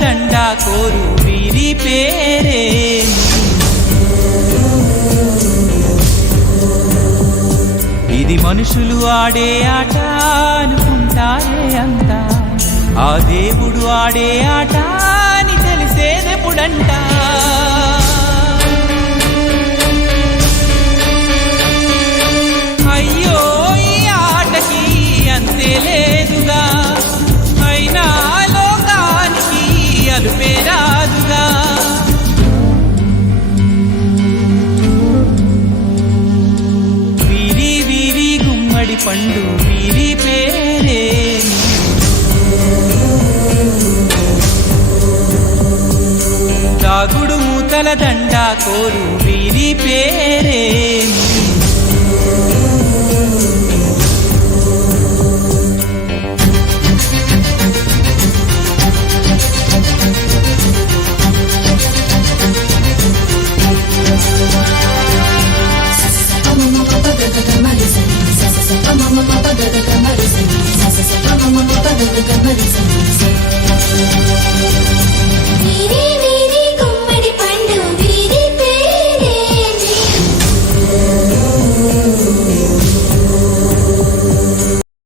దండ కోరు వీరి పేరే. ఇది మనుషులు ఆడే ఆట అనుకుంటారే అంతా, ఆ దేవుడు ఆడే ఆట అని తెలిసేదెప్పుడంట. అయ్యో ఈ ఆటకి అంతే లేదుగా, అయినా లోకానికి అలుపే రాదుగా. వీరి వీరి గుమ్మడి పండు వీరి పేరే. దాగుడు మూతల దండ కోరు వీరి పేరే. Diri